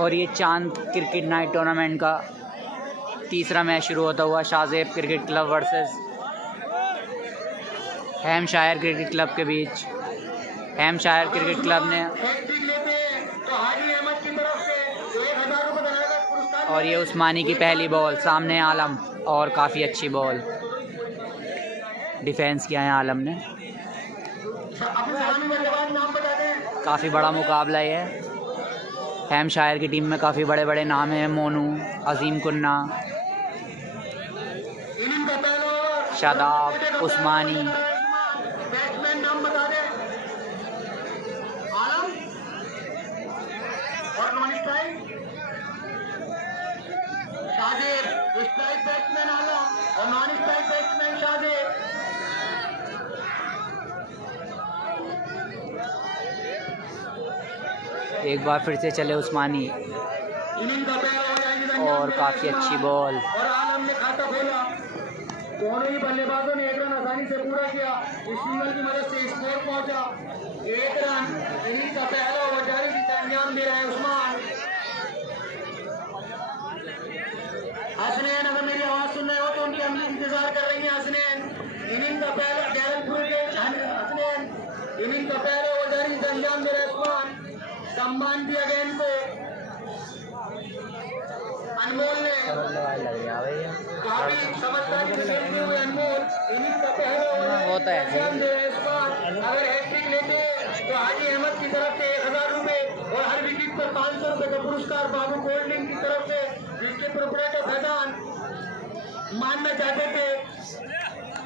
और ये चांद क्रिकेट नाइट टूर्नामेंट का तीसरा मैच शुरू होता हुआ Shahzeb cricket club versus Hampshire cricket club के बीच। हैम्पशायर क्रिकेट क्लब ने और ये उस्मानी की पहली बॉल, सामने आलम और काफ़ी अच्छी बॉल डिफेंस किया है आलम ने। काफ़ी बड़ा मुकाबला ये है। हैम्पशायर की टीम में काफ़ी बड़े बड़े नाम हैं, मोनू, अजीम कुन्ना, शादाब, उस्मानी। एक बार फिर से चले उस्मानी और काफ़ी अच्छी बॉल। और आलम ने खाता खोला, दोनों ही बल्लेबाजों ने एक रन आसानी से पूरा किया। इस सिंगल की मदद से स्कोर पहुंचा 1 रन। इनिंग का पहला ओवर जारी जिसे अंजाम दे रहा है उस्मान। हसनैन, अगर मेरी आवाज सुन रहे हो तो उनकी हम इंतजार कर रही है। हसनैन इनिंग का पहला हसनैन इनिंग का पहला ओवर जारी जिसे अंजाम दे रहा है उस्मान। सम्मान दिया गेंद को अनमोल ने काफी समझदारी से खेलते हुए अनमोल इनिंग का पहला ओवर अगर हैट्रिक लेते तो हाजी अहमद की तरफ से 1000 रुपए और हर विकेट पर 500 रुपए का पुरस्कार बाबू कोल्ड ड्रिंक की तरफ से, जिसके प्रोपराइटर फैजान मानना चाहते थे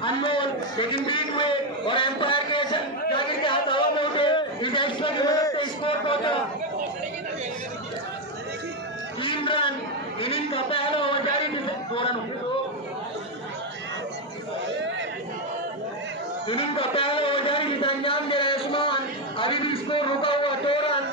अनमोल, लेकिन बीट हुए और एम्पायर के जागिर के हाथ हवा में उठे। इस एक्स्ट्रा की मदद से स्कोर पहुंचा 3 रन। इनिंग का पहला ओवर जारी 2 रन। इनिंग का पहला ओवर जारी जिसे अंजाम दे रहा है उस्मान। अभी भी स्कोर रुका हुआ 2 रन।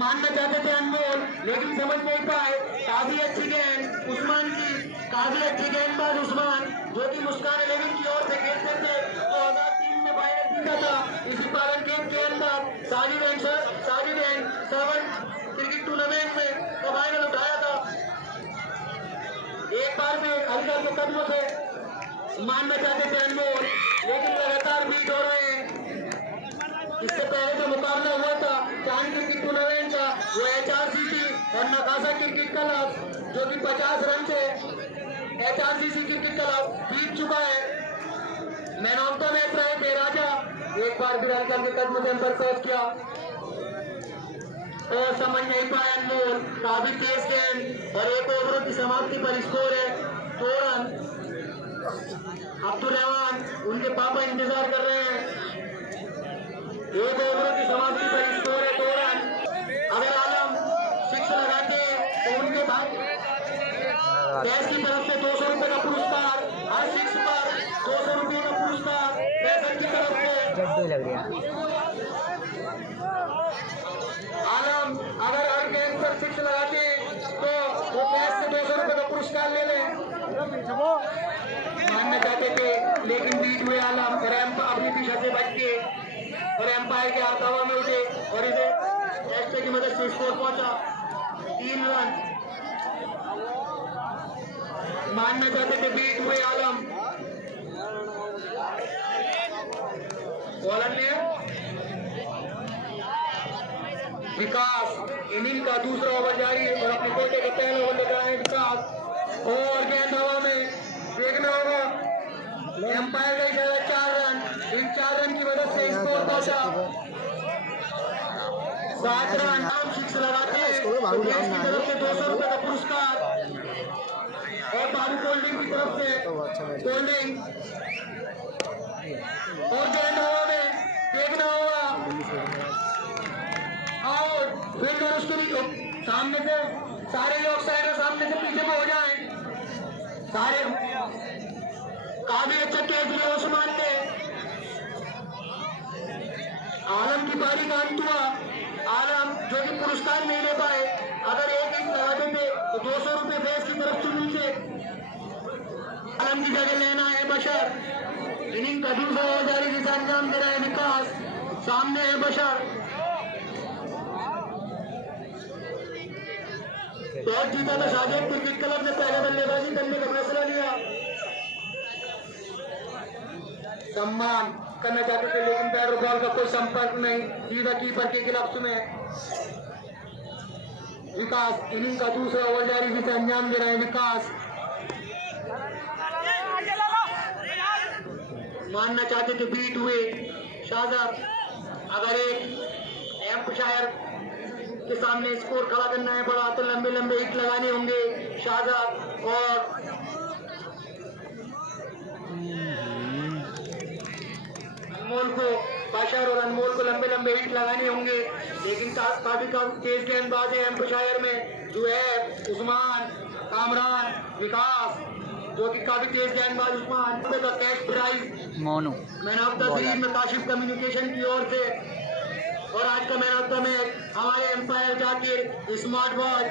मानना चाहते थे अनमोल, लेकिन समझ नहीं पाए। काफी अच्छी गेंद उस्मान की, काफी अच्छी गेंदबाज उस्मान, जो कि मुस्कान 11 की ओर से खेलते थे। 2003 में फाइनल जीता था इसी पालन गेम के अंदर। साजिद 7 क्रिकेट टूर्नामेंट में तो फाइनल उठाया था। एक बार में हल्का के कदमों से मानना चाहते थे अनमोल, लेकिन लगातार बीट हो रहे हैं। इससे पहले जो मुकाबला हुआ था चांद क्रिकेट टूर्नामेंट का, वो HRCC और नकाशा क्रिकेट क्लब, जो कि 50 रन से HRCC क्रिकेट क्लब जीत चुका है। मैन ऑफ द मैच रहे थे राजा। एक बार भी हल्का के कदमों से अंतर क्रॉस किया और समझ नहीं पाया अनमोल। काफी तेज गेंद और एक ओवरों की समाप्ति पर स्कोर है 2 रन। अब्दुल रहमान उनके पापा इंतजार कर रहे हैं। 1 ओवरों की समाप्ति पर स्कोर है 2 रन। अगर आलम 6 लगाते तो उनके भाई कैश की तरफ से 200 रुपए का पुरस्कार, हर 6 पर 200 रुपए का पुरस्कार पैसे की तरफ से लग रहा है। आलम अगर हर गेंद पर 6 लगाते तो वो कैश से 200 रुपए का पुरस्कार ले लें। मानना चाहते थे, लेकिन बीच हुए आलम और अपनी दिशा से बच के और एम्पायर के हाथ हवा में उठे और इसे एक्स्ट्रा की मदद से स्कोर पहुंचा 3 रन। मानना चाहते थे, बीट हुए आलम। बॉलर ने विकास इनिंग का दूसरा ओवर जारी और अपने कोटे का पहला ओवर लगा है विकास और गेंद हवा में। देखना होगा एम्पायर का इशारा 4 रन। इन 4 रन की मदद से स्कोर पहुंचा 7 रन। 6 लगाते हैं तो देश की तरफ से 200 रुपए का पुरस्कार और बाबू कोल्ड ड्रिंक की तरफ से कोल्ड ड्रिंक और गेंद हवा में। देखना होगा और फिर उसके सामने से सारे लोग साइड सामने से पीछे में हो जाएं। सारे काफी अच्छा कैच लिया उस्मान ने। आलम की बारी का अंत हुआ। आलम जो कि पुरस्कार नहीं ले पाए, अगर एक इंच लगाते थे तो 200 रुपए देश की तरफ से मिलते। आलम की जगह लेना है बशर। इनिंग का दूसरा ओवर जारी जिसे अंजाम दे रहा है विकास। सामने है बशर। टॉस जीता था शाहजेब क्रिकेट क्लब ने पहले बल्लेबाजी करने का फैसला लिया। सम्मान करना चाहते थे लेकिन बैट और बॉल का कोई संपर्क नहीं, सीधा कीपर के गिलफ्स में। विकास इनिंग का दूसरा ओवर जारी जिसे अंजाम दे रहे हैं विकास। मानना चाहते थे बीट हुए शाहजाद। अगर एक एम्पशायर के सामने स्कोर खड़ा करना है बड़ा तो लंबे लंबे हिट लगाने होंगे शाहजाद और अनमोल को। बाशर और अनमोल को लंबे लंबे हिट लगाने होंगे लेकिन काफी तेज गेंदबाज है एम्पशायर में जो है उस्मान, कामरान, विकास जो कि काफी तेज गेंदबाज उस्मान का catch prize Monu man of the series में काशिफ कम्युनिकेशन की ओर से। और आज का मैन ऑफ द मैच हमारे umpire Zakir smart watch.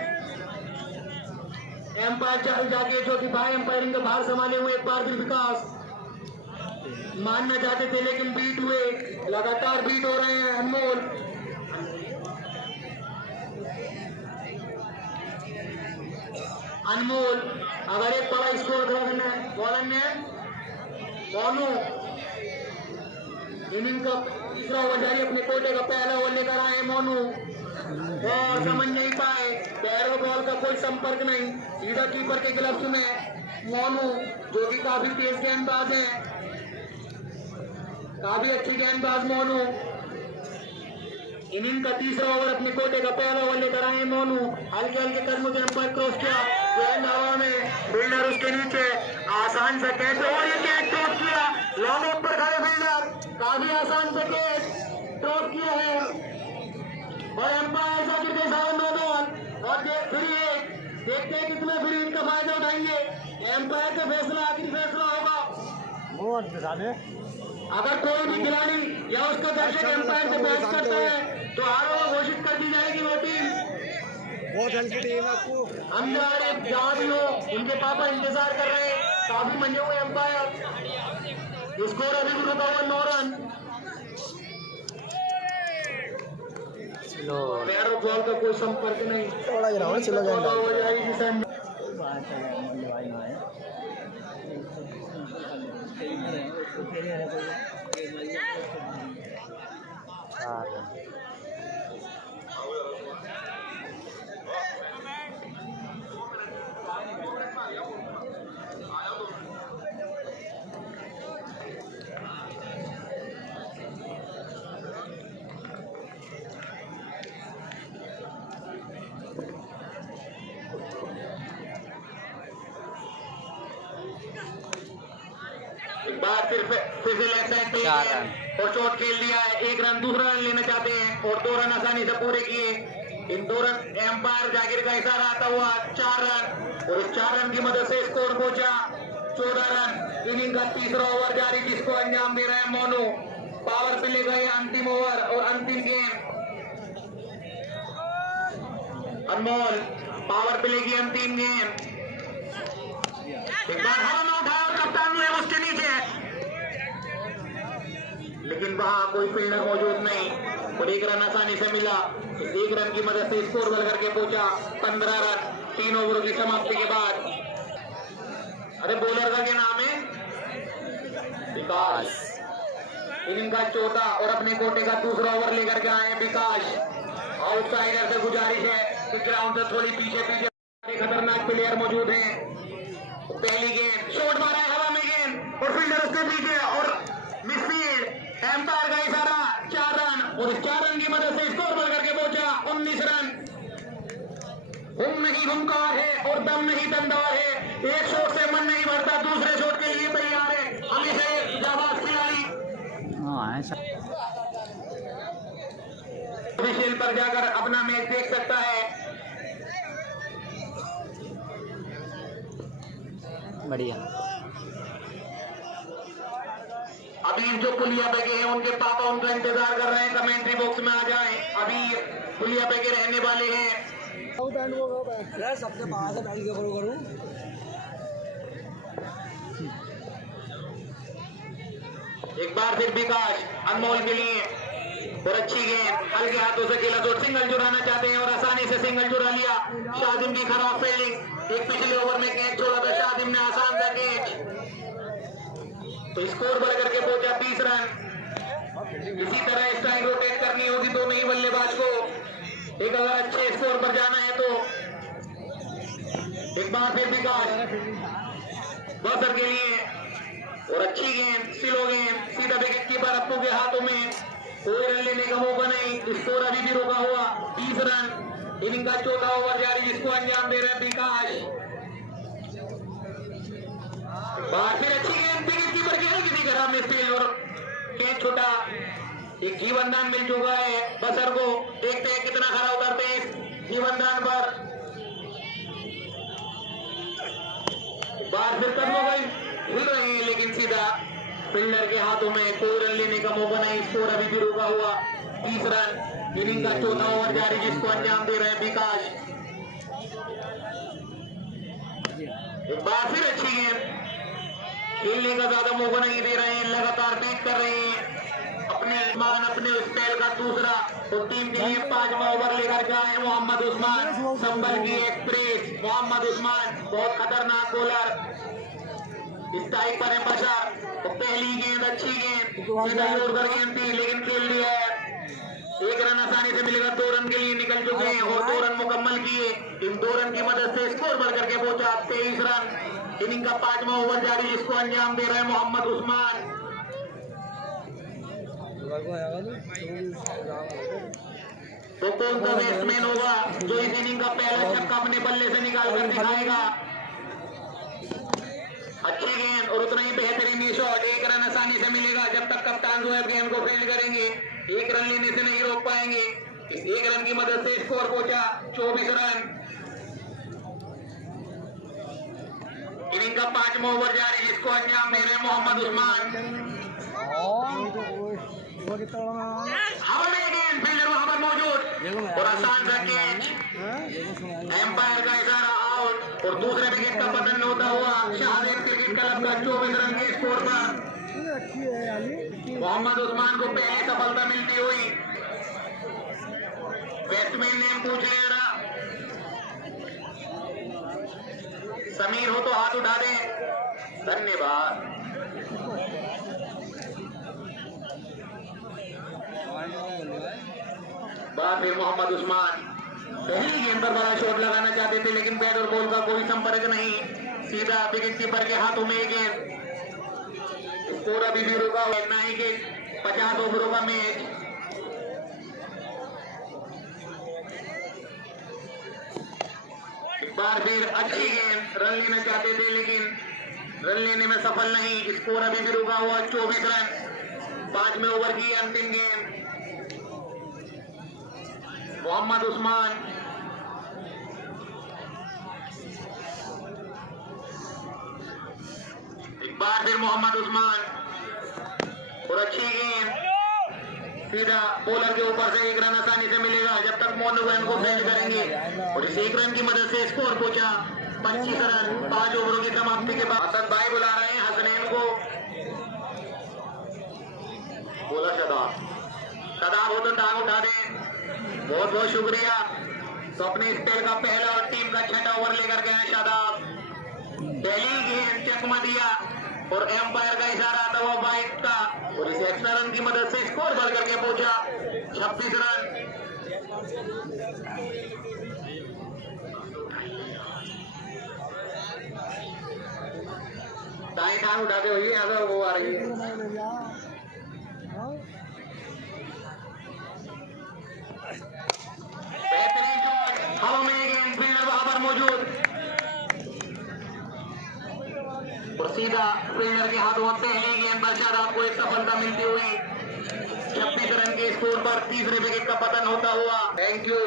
Umpire Zakir जो कि बाहर एम्पायरिंग का भार संभाले हुए एक बार फिर विकास। मानना चाहते थे लेकिन बीट हुए, लगातार बीट हो रहे हैं अनमोल। अनमोल अगर एक बड़ा स्कोर खड़ा करना है बॉलर ने मोनू इनिंग का तीसरा ओवर जारी अपने कोटे का पहला ओवर लेकर आए मोनू और समझ नहीं पाए, पैर और बॉल का कोई संपर्क नहीं, सीधा कीपर के ग्लव्स में मोनू जो कि काफी तेज गेंदबाज है, काफी अच्छी गेंदबाज मोनू। इनिंग का तीसरा ओवर अपने कोटे का पहला ओवर लेकर आए मोनू। हल्के हल्के कदमों से अंपायर क्रॉस किया, गेंद हवा में, फील्डर उसके नीचे, आसान से कैच और ये कैच ड्रॉप किया, लॉन्ग ऑफ पर खड़े फील्डर काफी आसान से कैच ड्रॉप किया है और अंपायर जाकिर के साथ नो बॉल। और देखते हैं कितने फिर इनका फायदा उठाएंगे। एम्पायर का फैसला आखिरी फैसला होगा। अगर कोई भी खिलाड़ी या उसका दर्शक एम्पायर से बहस करता है तो हार घोषित कर दी जाएगी वो टीम। बहुत हल्की टीम है आपको। हम जा रहे जहाँ भी हो, उनके पापा इंतजार कर रहे हैं, काफी मंजे हुए एम्पायर। स्कोर अभी भी रुका हुआ 9 रन। पैर और बॉल का कोई संपर्क नहीं, हो जाएगी बार फिर से लेफ्ट साइड पे और चोट खेल दिया है। 1 रन दूसरा रन लेना चाहते हैं और 2 रन आसानी से पूरे किए। इन 2 रन एम्पायर जाकिर का इशारा आता हुआ 4 रन और इस 4 रन की मदद से स्कोर पहुंचा 14 रन। इनिंग का तीसरा ओवर जारी जिसको अंजाम दे रहे हैं मोनू। पावर प्ले गए अंतिम ओवर और अंतिम गेम। अनमोल पावर प्ले की अंतिम गेम। एक बार हवा में उठाया और कप्तान ने उसके नीचे, लेकिन वहां कोई फील्डर मौजूद नहीं और 1 रन आसानी से मिला। इस 1 रन की मदद से स्कोर बढ़ करके पहुंचा 15 रन 3 ओवरों की समाप्ति के बाद। अरे बॉलर का क्या नाम है? विकास। इनिंग का चौथा और अपने कोटे का दूसरा ओवर लेकर के आए विकास। आउटसाइडर से गुजारिश है कि ग्राउंड से थोड़ी पीछे खतरनाक प्लेयर मौजूद हैं। पहली गेंद शॉट मारा है हवा में गेंद और फील्डर उसके पीछे और मिसफील्ड। एम्पायर का इशारा 4 रन और इस 4 रन की मदद से स्कोर बढ़ करके पहुंचा 19 रन। हुम नहीं हुंकार है और दम नहीं दमदार है। एक शॉट से मन नहीं भरता, दूसरे शॉट के लिए तैयार है हमेशा एक जाबाज खिलाड़ी। विशेल पर जाकर अपना मैच देख सकता है। बढ़िया। अभी जो पुलिया बेगे हैं उनके पापा उनका इंतजार कर रहे हैं, कमेंट्री बॉक्स में आ जाएं। अभी पुलिया बेगे रहने वाले हैं। सबसे बाहर से बैठ के करूँ एक बार फिर विकास अनमोल के लिए और अच्छी गेंद हल्के हाथों से खेला तो सिंगल जुड़ाना चाहते हैं और आसानी से सिंगल जुड़ा लिया। शादिम की खराब फील्डिंग। एक पिछले ओवर में कैच छोड़ा था शादिम ने, आसान सा कैच, तो स्कोर बढ़ करके पहुंचा 20 रन। इसी तरह स्ट्राइक रोटेट करनी होगी दोनों ही बल्लेबाज को, एक अगर अच्छे स्कोर पर जाना है तो। एक बार फिर विकास बसर के लिए और अच्छी गेंद, स्लो गेंद, सीधा विकेट कीपर अप्पू के हाथों में, कोई रन लेने का मौका नहीं। स्कोर अभी भी रोका हुआ 20 रन। इनिंग का चौथा ओवर जारी, जिसको अंजाम दे रहे हैं विकास। बार फिर अच्छी गेंद, विकेट कीपर की हल्की सी खराब मिस्टेक और कैच छोटा। एक जीवनदान मिल चुका है बसर को, देखते हैं कितना खरा उतरते हैं इस जीवनदान पर। बार फिर कदमों का हिल रहे हैं लेकिन सीधा फील्डर के हाथों में, कोई रन लेने का मौका नहीं। स्कोर अभी भी रुका हुआ 30 रन। इनिंग का चौथा ओवर जारी, जिसको अंजाम दे रहे हैं विकास। एक बार फिर अच्छी गेंद, खेलने का ज्यादा मौका नहीं दे रहे हैं, लगातार बीट कर रहे हैं अपने स्पेल का दूसरा, और टीम के लिए 5वां ओवर लेकर के आए मोहम्मद उस्मान। संभल की एक्सप्रेस मोहम्मद उस्मान, बहुत खतरनाक बॉलर, स्ट्राइक पर है बशर। तो पहली गेंद अच्छी गेंद, सीधा जोरदार गेंद थी लेकिन खेल लिया है। 1 रन आसानी से मिलेगा, 2 रन के लिए निकल चुके हैं और 2 रन मुकम्मल किए। इन 2 रन की मदद से स्कोर बढ़ करके पहुंचा 23 रन। इनिंग का 5वां ओवर जारी, जिसको अंजाम दे रहे हैं मोहम्मद उस्मान। तो कौन सा बैट्समैन होगा जो इस इनिंग का पहला छक्का अपने बल्ले से निकाल कर दिखाएगा। अच्छी गेंद और उतना ही बेहतरीन शॉट, 1 रन आसानी से मिलेगा जब तक कप्तान जो है गेंद को फील्ड करेंगे। 1 रन लेने से नहीं रोक पाएंगे। इस 1 रन की मदद से स्कोर पहुंचा 24 रन। इनिंग का 5वां ओवर जारी, जिसको अंजाम दे रहे हैं मोहम्मद उस्मान। हवा में गेंद, फील्डर वहां पर मौजूद और आसान सा कैच, एम्पायर का इशारा आउट और दूसरे विकेट का पतन होता हुआ शाहदेव क्रिकेट क्लब का 24 रन के स्कोर पर मोहम्मद उस्मान को पहली सफलता मिलती हुई। बैट्समैन नेम पूछ ले रहा, समीर हो तो हाथ उठा दें, धन्यवाद। बात है मोहम्मद उस्मान, पहली गेंद पर बड़ा शॉट लगाना चाहते थे लेकिन बैट और बॉल का कोई संपर्क नहीं, सीधा विकेट कीपर के हाथों में गेंद। स्कोर अभी भी रुका हुआ, ना ही कि 50 ओवरों का मैच। एक बार फिर अच्छी गेंद, रन लेना चाहते थे लेकिन रन लेने में सफल नहीं। स्कोर अभी भी रुका हुआ 24 रन। 5वें ओवर की अंतिम गेंद, मोहम्मद उस्मान। एक बार फिर मोहम्मद उस्मान और अच्छी गेंद, सीधा बॉलर के ऊपर से 1 रन आसानी से मिलेगा जब तक मोनू वैन को फील्ड करेंगे और इस 1 रन की मदद से स्कोर पहुंचा 25 रन। 5 ओवरों की समाप्ति के बाद हसन भाई बुला रहे हैं हसनैन को। बोला शदाब हो तो टांग उठा दें, बहुत बहुत शुक्रिया। तो अपने स्पेल का पहला और टीम का 6वां ओवर लेकर गए शादाब। पहली गेंद चकमा दिया और एम्पायर का इशारा आता हुआ बाइट का और इस एक्स्ट्रा रन की मदद से स्कोर बढ़ करके पहुंचा 26 रन। दाएं टांग उठाते हुए अगर वो आ रही है, बेहतरीन शॉट, हवा में गेंद, फील्डर वहां पर मौजूद और सीधा फील्डर के हाथों पहली गेंद पर शादाब को एक सफलता मिलती हुई 26 रन के स्कोर पर तीसरे विकेट का पतन होता हुआ। Thank you.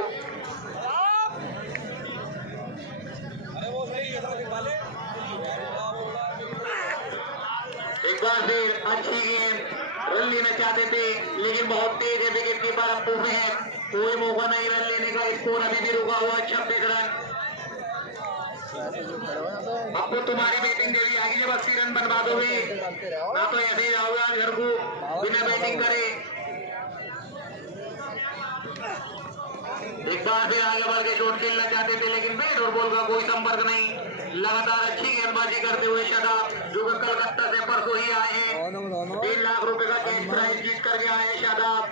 एक बार फिर अच्छी गेंद, रन लेना चाहते थे लेकिन बहुत तेज है विकेट कीपर अप्पू में, कोई मौका नहीं रन लेने का। स्कोर अभी भी रुका हुआ 26 रन। आपको तुम्हारी बैटिंग देवी आगे जब 80 रन बनवा दोगे ना तो ऐसे ही जाओगे आज घर को बिना बैटिंग करे। एक बार फिर आगे बढ़ के शॉट खेलना चाहते थे लेकिन बैट और बॉल का कोई संपर्क नहीं। लगातार अच्छी गेंदबाजी करते हुए शादाब, जो कि कलकत्ता से परसों ही आए हैं, 3 लाख रुपए का कैश प्राइज जीत करके आए हैं शादाब।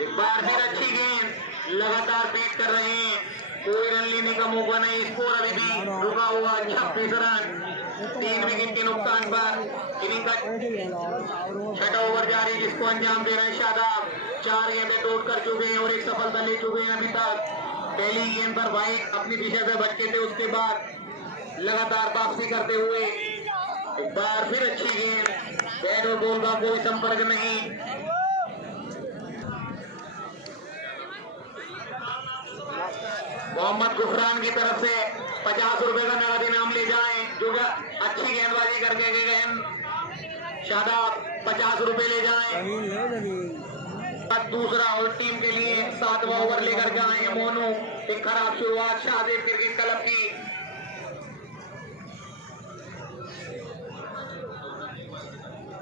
एक बार फिर अच्छी गेंद, लगातार बीट कर रहे हैं, कोई रन लेने का मौका नहीं। स्कोर अभी भी रुका हुआ 36 रन, 3 विकेट के नुकसान पर। इनिंग का 6वां ओवर जारी, जिसको अंजाम दे रहे हैं शादाब। 4 गेंदें टोट कर चुके हैं और 1 सफलता ले चुके हैं अभी तक। पहली गेंद पर वाइड अपनी दिशा से भटके थे, उसके बाद लगातार वापसी करते हुए एक बार फिर अच्छी गेंद, बैट और बॉल का कोई संपर्क नहीं। मोहम्मद गुफरान की तरफ से 50 रुपए का नगद इनाम ले जाएं, जो कि अच्छी गेंदबाजी करके गए हैं शादाब। 50 रुपए ले जाएं। दूसरा और टीम के लिए 7वां ओवर लेकर के आए हैं मोनू। एक खराब शुरुआत शाहदेव क्रिकेट क्लब की।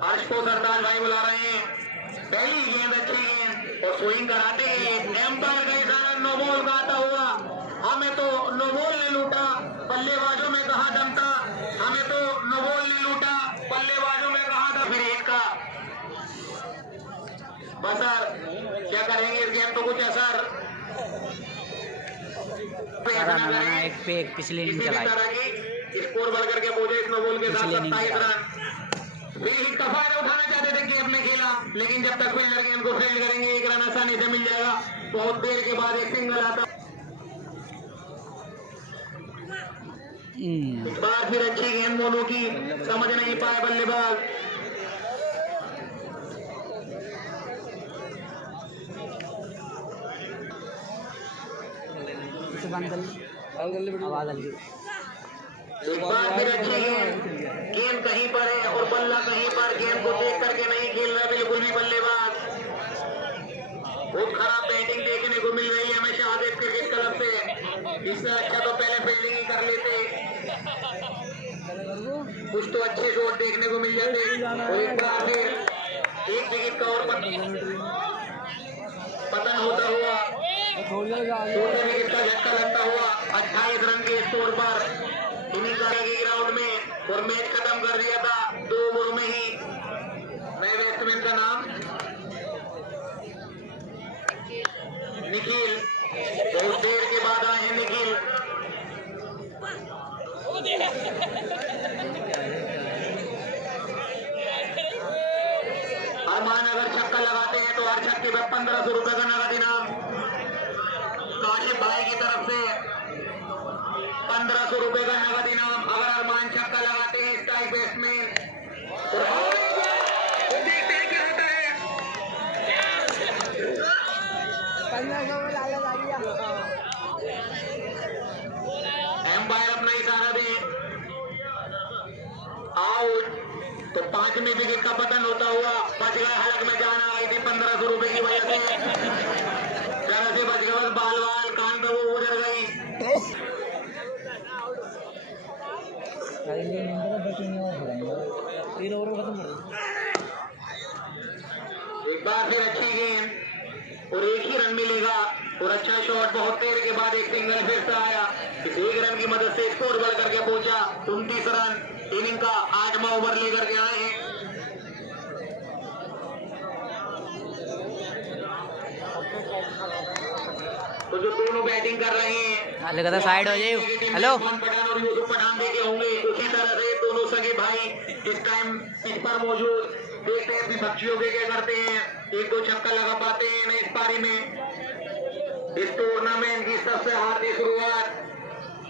हर्ष को सरदार भाई बुला रहे हैं। पहली गेंद अच्छी गेंद और स्विंग कराते ही एम्पायर का इशारा नो बॉल का आता हुआ। हमें तो नो बॉल ने लूटा, बल्लेबाजों में कहा दम था। हमें तो नो बॉल ने लूटा, बल्लेबाजों में कहा था। फिर एक का बसर, क्या करेंगे इस गेंद को कुछ असर एक पे एक पिछले इनिंग चलाई। स्कोर बढ़ करके पहुंचे इस नो बॉल के साथ 27 रन। एक दफा उठाना चाहते थे गेम में खेला, लेकिन जब तक फील्डर गेंद को फील्ड करेंगे 1 रन आसानी से मिल जाएगा। बहुत देर के बाद एक सिंगल आता। एक बार फिर अच्छी गेंद मोनू की, समझ नहीं पाए बल्लेबाज। आवाज हल्की। एक बार फिर अच्छी गेंद कहीं पर है और बल्ला कहीं पर। गेंद को देख करके नहीं खेल रहा बिल्कुल भी बल्लेबाज। बहुत खराब बैटिंग देखने को मिल रही है हमें शाहदेव क्रिकेट क्लब से। इससे अच्छा तो पहले फील्डिंग ही कर लेते, कुछ तो अच्छे शॉट देखने को मिल जाते। और एक बार फिर 1 विकेट का और पतन होता हुआ, 16 विकेट का झटका लगता हुआ 28 रन के स्कोर पर इनिंग करेगी ग्राउंड में और मैच खत्म कर दिया था 2 ओवरों में ही। नए बैट्समैन का नाम निखिल, बहुत देर के बाद आए हैं निखिल। अरमान अगर छक्का लगाते हैं तो हर छक्के पर 1500 रुपए का नगद इनाम काशिफ भाई की तरफ से। 1500 रुपए का नगद इनाम अगर अरमान छक्का लगाते हैं स्ट्राइक बैट्समैन। देखते हैं क्या होता है। एम्पायर अपना इशारा दे आउट, तो 5वें विकेट का पतन होता हुआ बच गए। हलक में जान आ गई थी 1500 रुपए की वजह से, जरा से बच गए। बस बाल बाल कान पे वो उधर गई। एक बार फिर अच्छी गेंद और 1 ही रन मिलेगा और अच्छा शॉट। बहुत देर के बाद एक सिंगल फिर से आया। इस 1 रन की मदद से स्कोर बढ़ करके पहुंचा 29 रन। इनिंग का 8वां ओवर लेकर के आए हैं। तो जो दोनों बैटिंग कर रहे हैं लगातार साइड हो जाए। हेलो पठान और यूसुफ पठान देखे होंगे, उसी तरह से दोनों सगे भाई इस टाइम पिच पर मौजूद। देखते हैं विपक्षियों के क्या करते हैं। 1-2 छक्का लगा पाते हैं इस पारी में। इस टूर्नामेंट की सबसे हार्दी शुरुआत।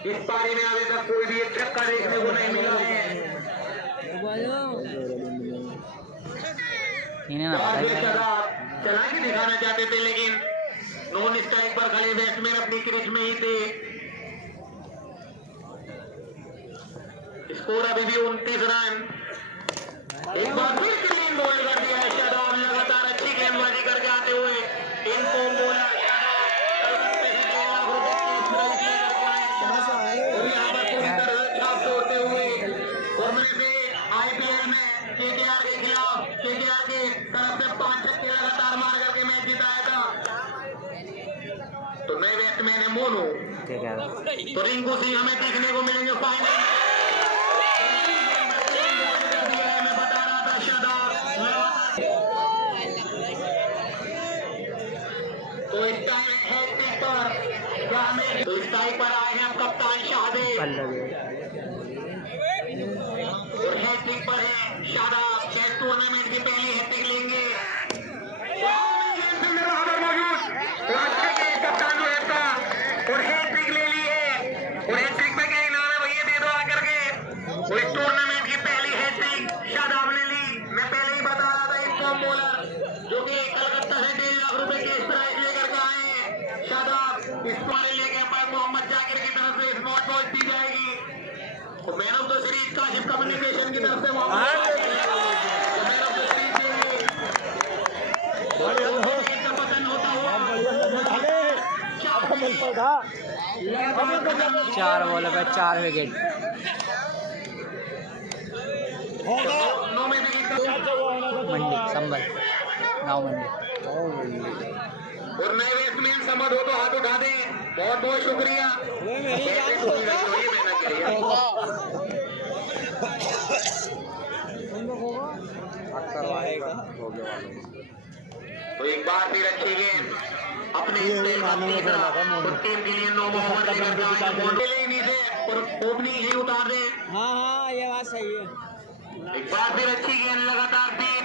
इस पारी में अभी तक कोई भी एक छक्का देखने को नहीं मिला है। चला के दिखाना चाहते थे लेकिन नॉन स्ट्राइक पर खड़े बैट्समैन अपनी क्रीज में ही थे। स्कोर अभी भी 29 रन। एक बार फिर क्लीन बॉल कर दिया है शादाब। लगातार अच्छी गेंदबाजी करके आते हुए इनको बोला और यहाँ पर पूरी तरह छाप छोड़ते हुए। और मैं से IPL में KKR के खिलाफ KKR के तरफ से 5 छक्के लगातार मार करके मैच जिताया था। तो नए बैट्समैन है मोनू। ठीक है, तो रिंकू सिंह हमें देखने को मिलेंगे फाइनल। मैं बता रहा था शादाब। तो इस टाइम है पर क्या हमें तो इस टाइम पर आए हैं कप्तान शाहदेव और हैट्रिक पर है शादाब। टेस्ट टूर्नामेंट की पहली हैट्रिक लेंगे। मौजूद कप्तान जो है और हैट्रिक ले ली है और हैट्रिक में क्या इनाम है भैया दे दो आकर के। और इस टूर्नामेंट की पहली हैट्रिक शादाब ने ली। मैं पहले ही बता रहा था इनकम बॉलर जो कि कलकत्ता से 1.5 लाख रुपए के प्राइज लेकर के आए हैं। शादाब इस पारी लेके पर मोहम्मद जाकिर की तरफ से स्मॉल बॉल दी जाएगी। तो man of the series Kashif communication की तरफ से पतन होता हुआ 4 बॉलों पे 4 विकेट। 9 में विकेट मंडी संभल, गाँव मंडी। और नए बैट्समैन समझ हो तो हाथ उठा दें। बहुत बहुत शुक्रिया। तो एक बार फिर अच्छी गेंद अपने टीम के लिए 9 ओवर ओपनिंग ही उतार दे। हाँ ये बात सही है। एक बार फिर अच्छी गेंद लगातार तीन।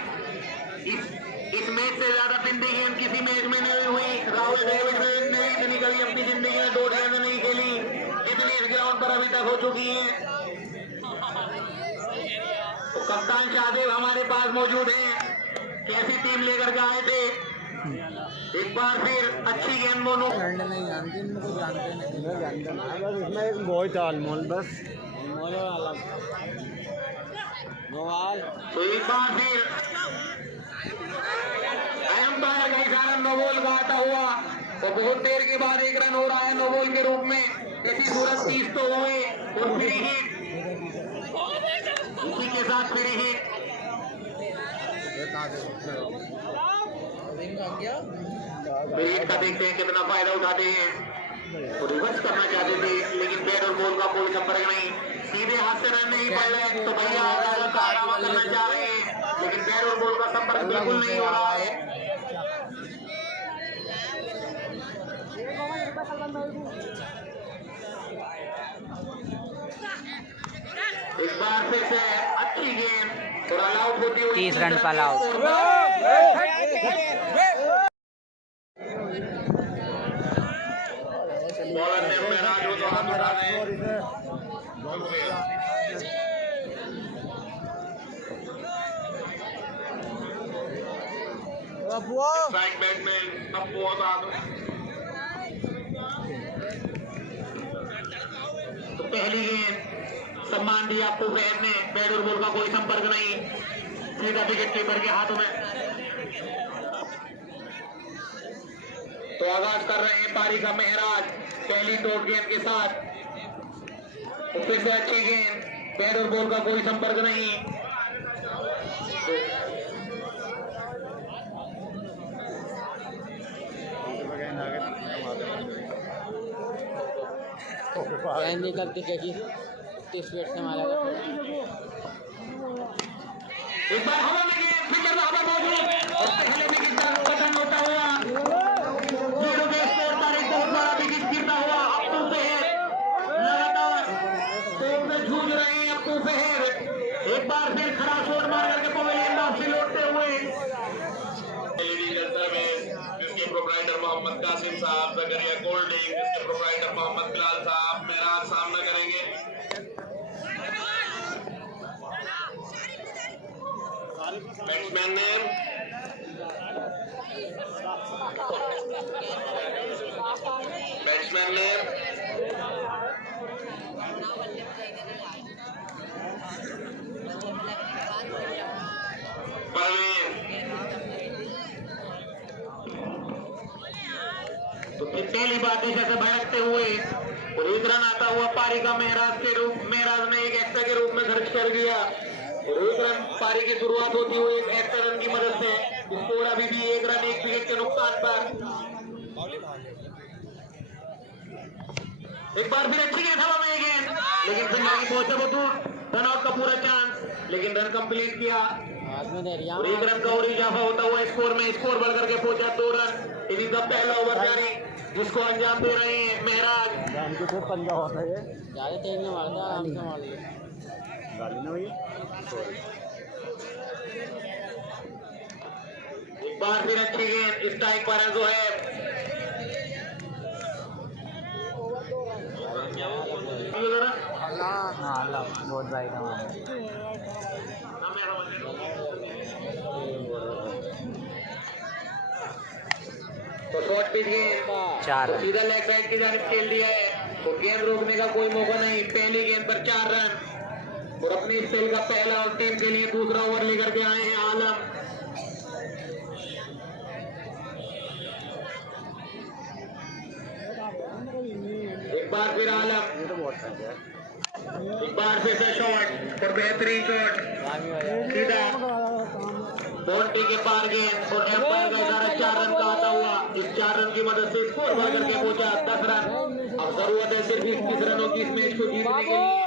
इस मैच से ज्यादा पिंडी गेंद किसी मैच में नहीं हुई। राहुल द्रविड़ ने इतनी कभी अपनी जिंदगी में 2 गेंद नहीं खेली जितनी इस ग्राउंड पर अभी तक हो चुकी है। तो कप्तान शाहदेव हमारे पास मौजूद हैं। कैसी टीम लेकर के आए थे। एक बार फिर अच्छी गेंद मोनू। नहीं जानते इनको, जानते नहीं इसमें एक बहुत अनमोल बस मोबाइल। तो एक बार फिर अंपायर का इशारा नो बॉल का आता हुआ। तो बहुत देर के बाद एक रन हो रहा है नो बॉल के रूप में। ऐसी सूरत 30 तो हुए और फ्री हिट इसी के साथ फ्री हिट। फ्री हिट का देखते हैं कितना फायदा उठाते हैं। तो रिवर्स करना चाहते थे लेकिन बैट और बॉल का कोई संपर्क नहीं। सीधे हाथ से रन नहीं पड़ रहे तो भैया आराम करना चाह रहे हैं लेकिन बैट और बॉल का संपर्क बिल्कुल नहीं हो रहा है। इस बार फिर से अच्छी गेंद और ऑल आउट होती हुई 30 रन पर आउट। बॉलर ने महराज हो तो हाथ उठा दें। स्ट्राइक बैट्समैन अब बहुत आगे। तो पहली गेंद सम्मान दिया आपको बैट ने। बैट और बॉल का कोई संपर्क नहीं सीधा विकेट कीपर के हाथों में। तो आगाज कर रहे हैं पारी का महराज पहली टॉप गेंद के साथ। तो फिर से अच्छी गेंद बैट और बॉल का कोई संपर्क नहीं। नहीं करते क्या कि 30 मिनट से मारा एक बार हवा में गेंद फिर हवा मौजूद और पहले विकेट का पतन होता हुआ जीरो के स्कोर पर एक बहुत बड़ा विकेट गिरता हुआ अप्पू पहेर लगातार टॉप में जूझ रहे हैं। अप्पू पहेर एक बार फिर खड़ा शॉट मार करके पवेलियन वापसी लौटते हुए जिसके प्रोप्राइटर मोहम्मद कासिम साहब, जगरिया कोल्डिंग जिसके प्रोप्राइटर मोहम्मद बिलाल साहब मेरा सामना करेंगे। Batsman name Parveen. तो पहली बात दिशा से भटकते हुए और एक रन आता हुआ पारी का महराज ने एक एक्स्ट्रा के रूप में खर्च कर दिया एक रन पारी की शुरुआत होती हुई एक एक्स्ट्रा रन की मदद से स्कोर अभी भी 1 रन 1 विकेट के नुकसान पर। एक बार फिर अच्छी गेंद हवा में गेंद, लेकिन फिर नहीं पहुंचा वो दूर। रन आउट का पूरा चांस, लेकिन रन कंप्लीट किया और 1 रन का और इजाफा होता हुआ स्कोर में। स्कोर बढ़ करके पहुंचा 2 रन। इनिंग का पहला ओवर जारी जिसको अंजाम दे रहे हैं महराज। पंजा होता है ज्यादा तेज में मार दिया, आराम से मार दिया। गाली ना भैया। एक बार फिर अच्छी गेंद इस टाइम पर जो है हाँ अल्लाह बहुत भाई का तो शॉर्ट पिच गेंद 4 तो सीधा लेग साइड की जानिब खेल दिया है तो गेंद रोकने का कोई मौका नहीं। पहली गेंद पर 4 रन और अपनी स्पेल का पहला और टीम के लिए दूसरा ओवर लेकर के आए हैं आलम। एक बार फिर आलम, एक बार फिर से शॉट और बेहतरीन शॉट सीधा बाउंड्री के पार गेंद और एम्पायर का इशारा 4 रन का आता हुआ। इस 4 रन की मदद से स्कोर बढ़ करके पहुंचा 10 रन। अब जरूरत है सिर्फ 21 रनों की इस मैच को जीतने के लिए।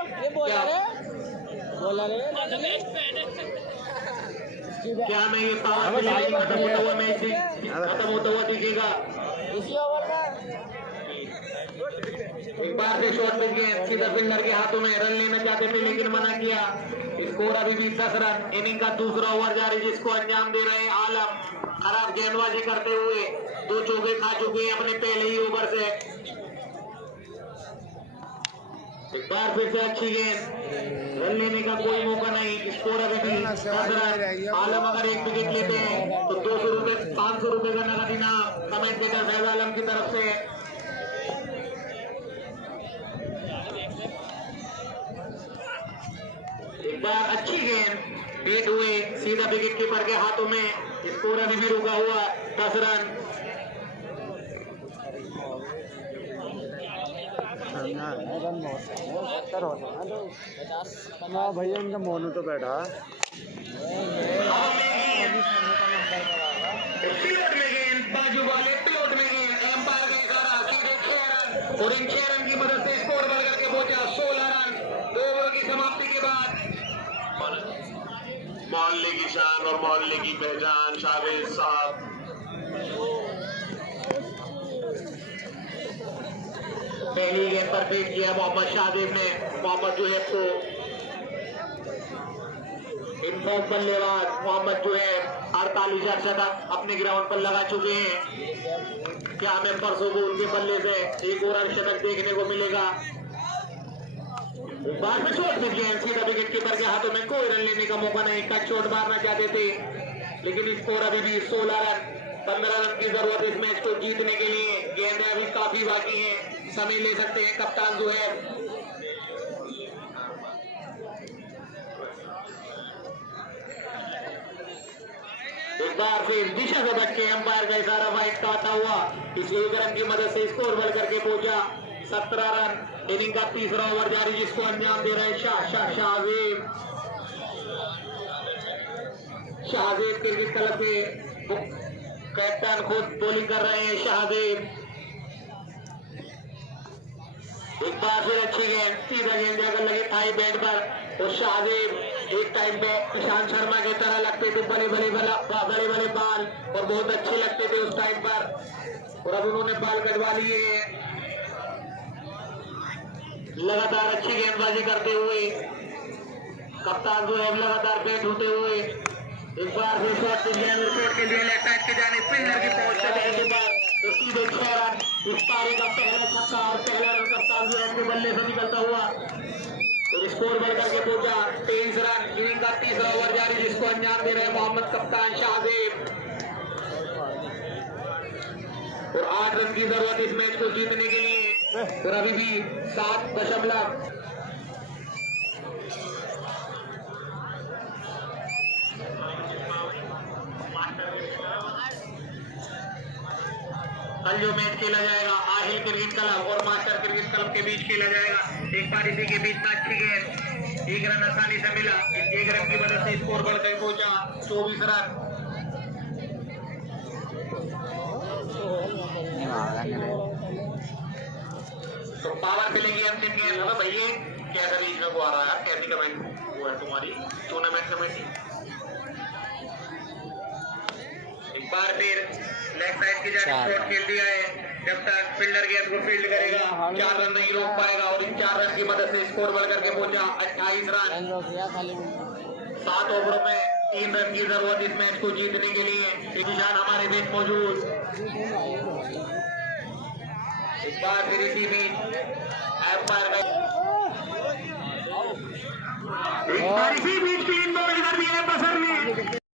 क्या मैं ये 5 खत्म होता हुआ मैच खत्म होता हुआ दिखेगा? एक बार से शॉट मिल गए सीधा फील्डर के हाथों में। रन लेना चाहते थे लेकिन मना किया। स्कोर अभी भी 10 रन। इनिंग का दूसरा ओवर जारी जिसको अंजाम दे रहे हैं आलम। खराब गेंदबाजी करते हुए 2 चौके खा चुके हैं अपने पहले ही ओवर से। एक बार फिर से अच्छी गेंद, रन लेने का कोई मौका नहीं। स्कोर अभी भी 10 रन। आलम अगर 1 विकेट लेते हैं तो 200 रुपए 500 रुपए का नगद इनाम कमेंट देकर फैज आलम की तरफ से। एक बार अच्छी गेंद बीट हुए सीधा विकेट कीपर के हाथों में। स्कोर अभी भी रुका हुआ 10 रन। भैया इनका मोनू तो बैठा बाजू वाले प्लॉट में गेंद, एम्पायर का इशारा सीधे 6 रन और इन 6 रन की मदद से स्कोर बढ़ करके पहुंचा 16 रन 2 ओवर की समाप्ति के बाद। मोहल्ले की शान और मोहल्ले की पहचान शाहवेज साहब। पहली गेंद पर फेंक किया मोहम्मद शाहदेव ने। मोहम्मद जुहैब को इनफॉर्म बल्लेबाज मोहम्मद जुहैब 48 शतक अपने ग्राउंड पर लगा चुके हैं। क्या हमें परसों को उनके बल्ले से एक और शतक देखने को मिलेगा? बार में चोट मिल गया सीधा विकेट कीपर के हाथों में। कोई रन लेने का मौका नहीं। कट चोट मारना चाहते थे लेकिन स्कोर अभी भी 16 रन। 15 रन की जरूरत इस मैच को जीतने के लिए। गेंदें अभी काफी बाकी हैं, समय ले सकते हैं कप्तान जुहैब। एक बार फिर दिशा से बटके एम्पायर का इशारा वाइड का आता हुआ इस 1 रन की मदद से स्कोर बढ़ करके पहुंचा 17 रन। इनिंग का तीसरा ओवर जारी जिसको अंजाम दे रहे हैं शाहजेब क्रिकेट क्लब के कैप्टन खुद बॉलिंग कर रहे हैं शाहजेब। एक बार फिर अच्छी गेंद सीधा गेंद अगर लगे थाई बैट पर और शाहजेब एक टाइम पे ईशांत शर्मा की तरह लगते थे। बड़े बड़े बाल और बहुत अच्छे लगते थे उस टाइम पर और अब उन्होंने बाल कटवा लिए। लगातार अच्छी गेंदबाजी करते हुए कप्तान जुहैब लगातार बैट होते हुए एक बार फिर शॉट के लिए लेफ्ट साइड के जाने फील्डर की पहुंच से के बाद तो सीधे 6 रन। इस पारी का पहला छक्का और पहला रन कप्तान जुहैब के बल्ले से निकलता हुआ और स्कोर बढ़ करके पहुंचा 23 रन। इनिंग का तीसरा ओवर जारी जिसको अंजाम दे रहे हैं मोहम्मद कप्तान शाहजेब और 8 रन की जरूरत इस मैच को जीतने के लिए और अभी भी 7 कल जो मैच खेला जाएगा आहिल क्रिकेट क्लब और मास्टर क्रिकेट क्लब के बीच खेला जाएगा। एक बार इसी के बीच में अच्छी गेंद एक रन आसानी से मिला। एक रन की मदद से स्कोर बढ़कर पहुंचा 24 रन। तो पावर मिलेगी अंतिम गेंद हमें भैया। कैसा लीग को आ रहा है, कैसी कमेंट वो है तुम्हारी टूर्नामेंट कमेटी। एक बार फिर लेग साइड की जानिब शॉट खेल दिया है। जब तक फील्डर गेंद को फील्ड करेगा 4 रन नहीं रोक पाएगा और इन 4 रन की मदद से स्कोर बढ़ करके पहुंचा 28 रन। 7 ओवरों में 3 रन की जरूरत इस मैच को जीतने के लिए। निशान हमारे बीच मौजूद। एक बार फिर इसी बीच एम्पायर एक बार इसी बीच क्लीन बॉल इधर भी है बसर में।